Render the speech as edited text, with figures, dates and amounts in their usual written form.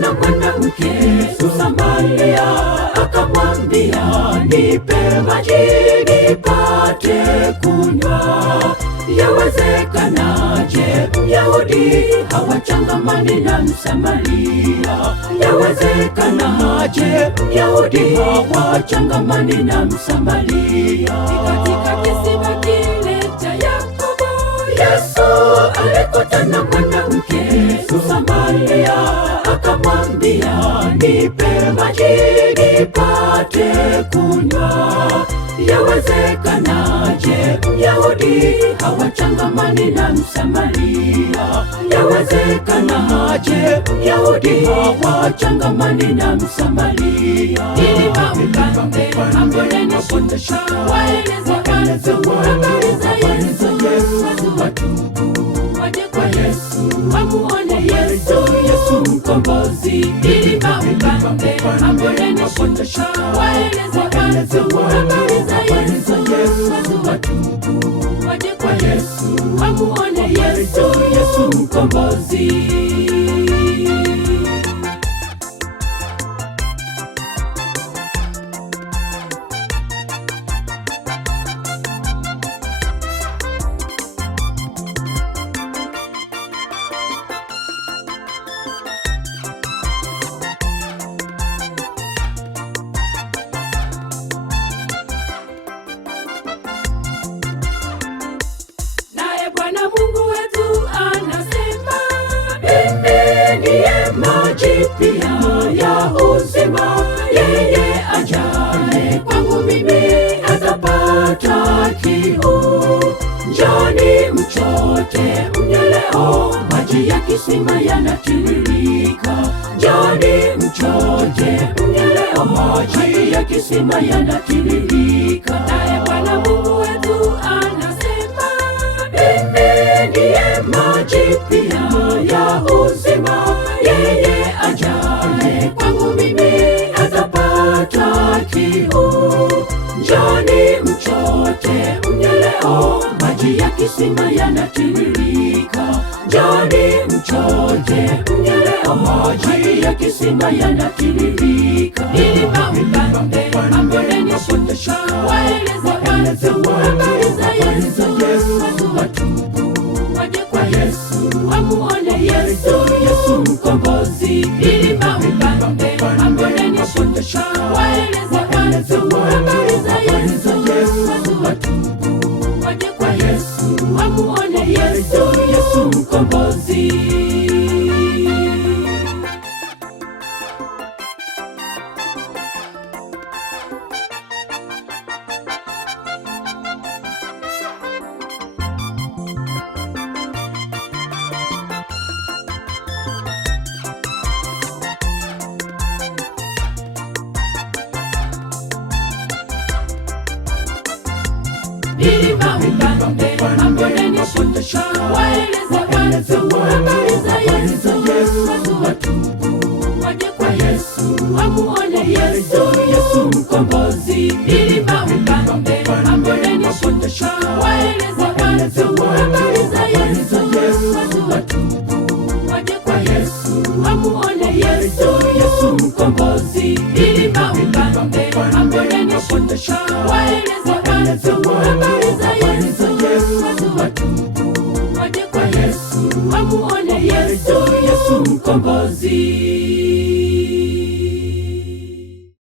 na mwanamke Msamaria, akamwambia, nipe maji nipate kunywa. Yawezekanaje Myahudi hawachangamani na Msamaria? Yawezekanaje Myahudi hawachangamani na Msamaria? Katika kisima kile cha Yakobo, Yesu alikutana na mwanamke Msamaria, akamwambia, nipe maji nipate kunywa. Yawezekanaje Myahudi hawachangamani na Msamaria? Yawezekanaje Myahudi hawachangamani na Msamaria? Ili waungane ambuleni shindisha, waeleze habari za Yesu, watubu waje kwa Yesu, wamuone Yesu mkombozi. Ili waungane ambuleni shindisha, waeleze habari za Yesu, watubu waje kwa Yesu, wamuone Yesu mkombozi. Bwana Mungu wetu anasema, mimi ndiye maji pia ya uzima. Yeye ajaye kwangu mimi hatapata kiu. Njoni mchote mnywe leo, maji ya kisima yanatiririka. Njoni mchote mnywe leo, maji ya kisima yanatiririka. Naye Bwana Mungu wetu anasema, mimi ndiye maji pia ya uzima. Yeye ajaye kwangu mimi hatapata kiu. Njoni mchote mnywe leo, maji ya kisima yanatiririka. Njoni mchote mnywe leo, maji ya kisima yanatiririka. Ili waungane ambuleni shindisha, waeleze habari za Yesu, watubu waje kwa Yesu, wamuone Yesu mkombozi. Ili waungane ambuleni shindisha, waeleze habari za Yesu, watubu waje kwa Yesu, wamuone Yesu mkombozi. Ili waungane ambuleni shindisha, waeleze habari za Yesu, watubu waje kwa Yesu, wamuone Yesu mkombozi. Ili waungane ambuleni shindisha, waeleze habari za Yesu, watubu waje kwa Yesu, wamuone Yesu mkombozi. Ili waungane ambuleni shindisha, waeleze habari za Yesu, watubu waje kwa Yesu, wamuone Yesu mkombozi.